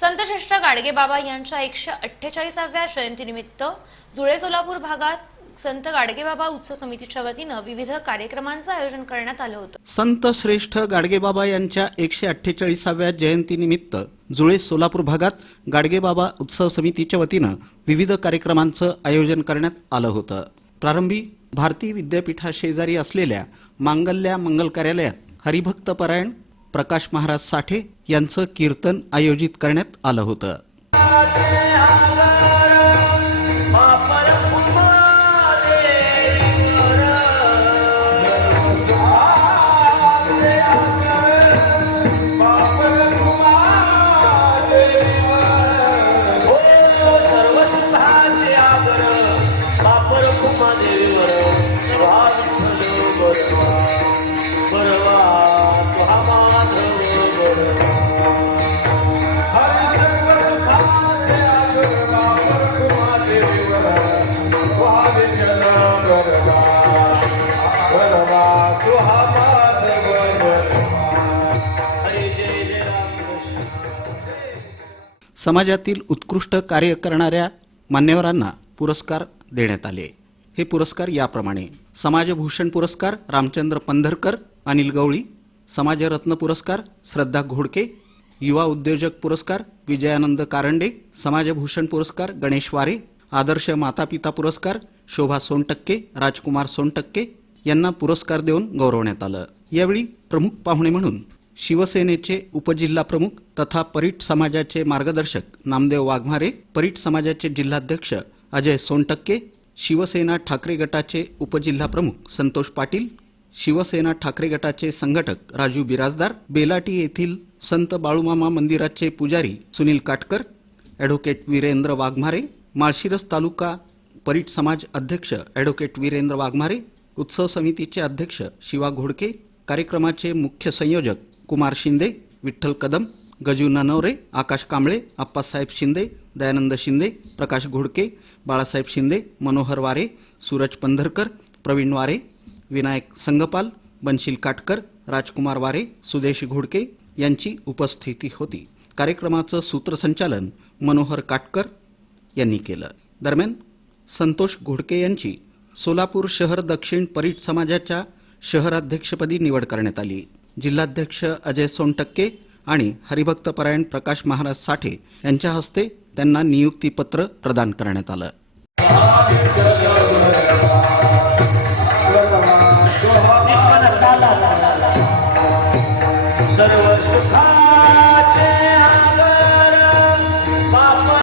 संतश्रेष्ठ गाडगे बाबा यांच्या एकशे अठ्ठेचाळीसाव्या जयंतीनिमित्त जुळे सोलापूर भागात संत गाडगेबाबा उत्सव समितीच्या वतीनं विविध कार्यक्रमांचं आयोजन करण्यात आलं होतं. संत श्रेष्ठ गाडगेबाबा यांच्या एकशे अठ्ठेचाळीसाव्या जयंतीनिमित्त जुळे सोलापूर भागात गाडगेबाबा उत्सव समितीच्या वतीनं विविध कार्यक्रमांचं आयोजन करण्यात आलं होतं. प्रारंभी भारती विद्यापीठाशेजारी असलेल्या मांगल्या मंगल कार्यालयात हरिभक्तपरायण प्रकाश महाराज साठे यांचं कीर्तन आयोजित करण्यात आलं होतं Thank you. समाजातील उत्कृष्ट कार्य करणाऱ्या मान्यवरांना पुरस्कार देण्यात आले. हे पुरस्कार याप्रमाणे समाजभूषण पुरस्कार रामचंद्र पंधरकर अनिल गवळी समाजरत्न पुरस्कार श्रद्धा घोडके युवा उद्योजक पुरस्कार विजयानंद कारंडे समाजभूषण पुरस्कार गणेश वारे आदर्श मातापिता पुरस्कार शोभा सोनटक्के राजकुमार सोनटक्के यांना पुरस्कार देऊन गौरवण्यात आलं. यावेळी प्रमुख पाहुणे म्हणून शिवसेनेचे उपजिल्हा प्रमुख तथा परीट समाजाचे मार्गदर्शक नामदेव वाघमारे परीट समाजाचे जिल्हाध्यक्ष अजय सोनटक्के शिवसेना ठाकरे गटाचे उपजिल्हा प्रमुख संतोष पाटील शिवसेना ठाकरे गटाचे संघटक राजू बिराजदार बेलाटी येथील संत बाळूमामा मंदिराचे पुजारी सुनील काटकर ॲडव्होकेट वीरेंद्र वाघमारे माळशिरस तालुका परीट समाज अध्यक्ष ॲडव्होकेट वीरेंद्र वाघमारे उत्सव समितीचे अध्यक्ष शिवा घोडके कार्यक्रमाचे मुख्य संयोजक कुमार शिंदे विठ्ठल कदम गजू ननवरे आकाश कांबळे आप्पासाहेब शिंदे दयानंद शिंदे प्रकाश घोडके बाळासाहेब शिंदे मनोहर वारे सूरज पंधरकर प्रवीण वारे विनायक संगपाल बनशील काटकर राजकुमार वारे सुदेश घोडके यांची उपस्थिती होती. कार्यक्रमाचं सूत्रसंचालन मनोहर काटकर यांनी केलं. दरम्यान संतोष घोडके यांची सोलापूर शहर दक्षिण परीट समाजाच्या शहराध्यक्षपदी निवड करण्यात आली. जिल्हाध्यक्ष अजय सोनटक्के आणि हरिभक्त परायण प्रकाश महाराज साठे यांच्या हस्ते त्यांना नियुक्तीपत्र प्रदान करण्यात आलं. सर्व